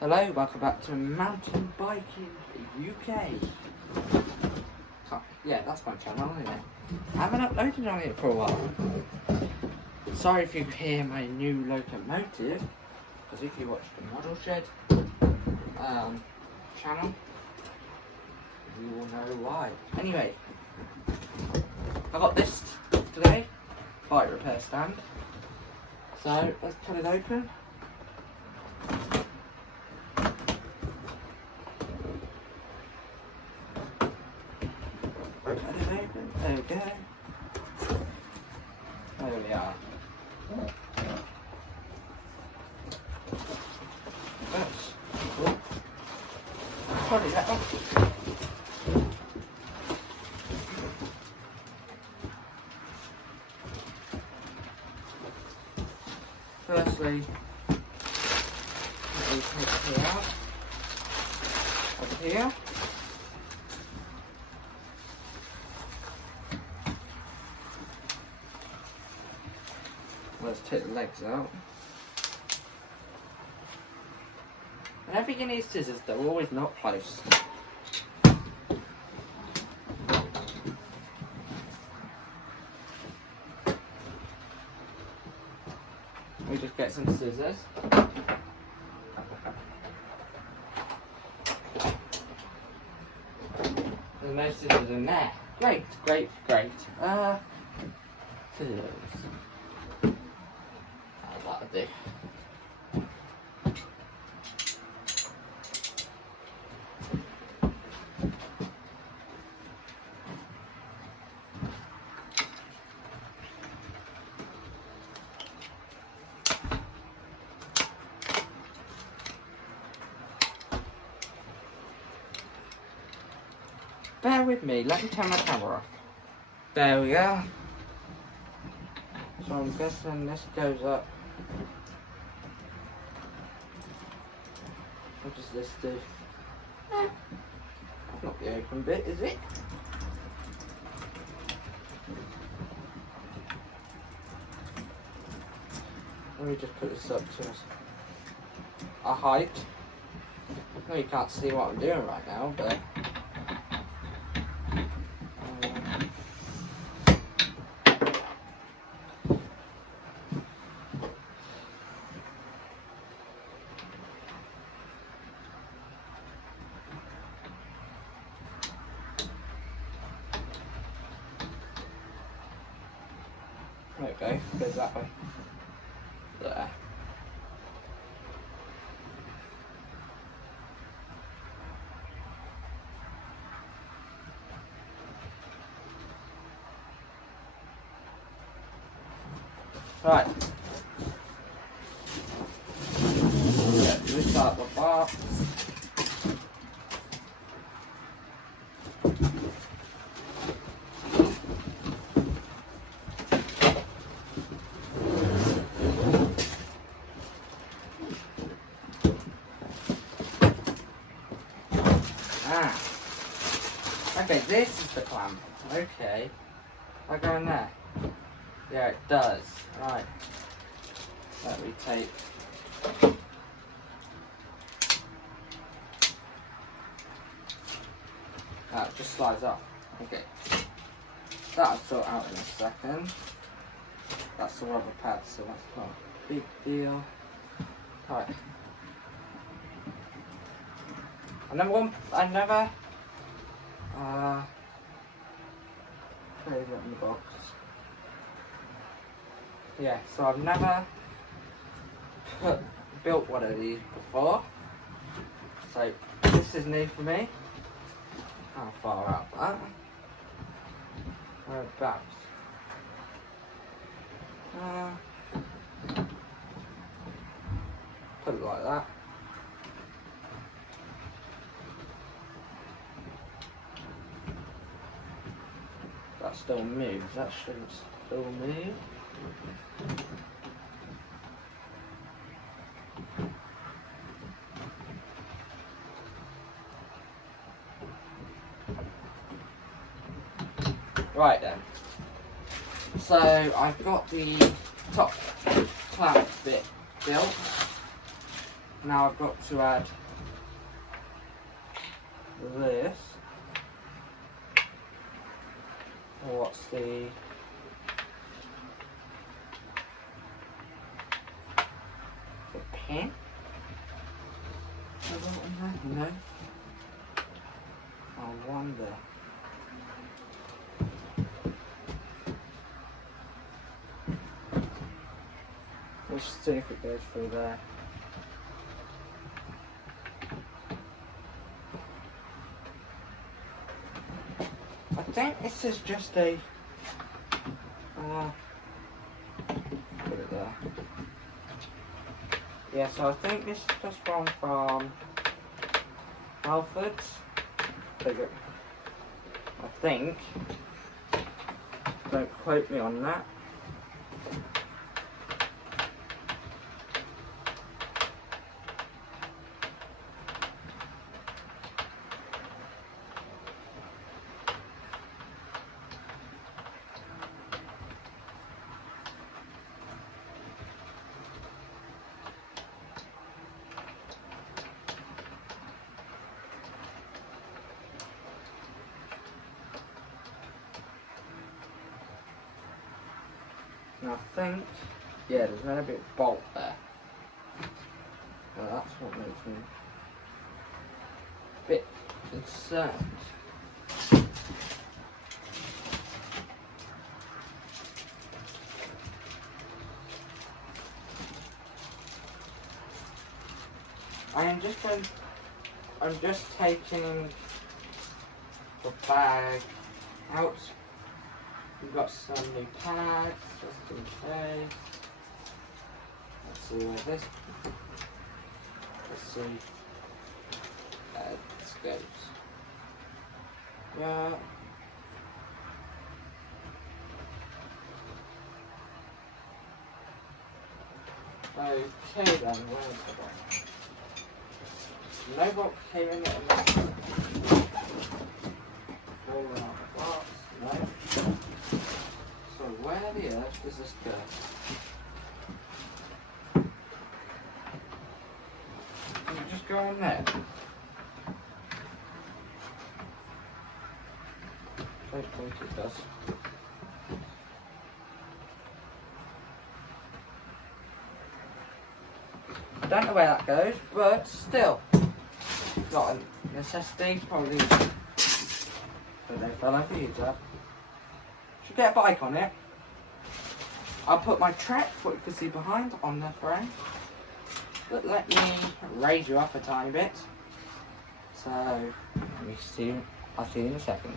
Hello, welcome back to Mountain Biking UK. Yeah, that's my channel, isn't it? I haven't uploaded on it for a while. Sorry if you hear my new locomotive, because if you watch the Model Shed channel, you will know why. Anyway, I got this today, bike repair stand. So let's cut it open. There we go. There we are. That's cool. Sorry, that one. Firstly, let me take it out of here. Let's take the legs out. Whenever you need scissors, they're always not close. We just get some scissors. There's no scissors in there. Great, great, great. Scissors. That'll do. Bear with me, let me turn my camera off. There we are. So I'm guessing this goes up. What does this do? That's not the open bit, is it? Let me just put this up to a height. I know you can't see what I'm doing right now, but there we go, goes that way. There. Right. Get this out of the box. Okay, this is the clamp. Okay. I go in there? Yeah, it does. Right. Let me take. It just slides off. Okay. That'll sort out in a second. That's the rubber pad, so that's not a big deal. Right. I put it in the box. Yeah, so I've never built one of these before. So this is new for me. How far out that? Whereabouts? Put it like that. That still moves, that shouldn't still move. Right then. So I've got the top clamp bit built. Now I've got to add this. What's the pin? No. I wonder. Let's see if it goes through there. I think this is just a put it there. Yeah, so I think this is just one from Halfords. I think. Don't quote me on that. And I think, yeah, there's meant to be a bolt there. Well, that's what makes me a bit concerned. I'm just taking the bag out. We've got some new pads, just in case. Let's see where this. Let's see. This goes. Yeah. Okay then, where's the box? No box here in it. All around the box. No. So where the earth does this go? Can you just go in there? I don't think it does. I don't know where that goes, but still. Not a necessity, probably. Don't know if I'll ever use that. Should get a bike on it. I'll put my Trek, what you can see behind, on the frame. But let me raise you up a tiny bit. So, I'll see you in a second.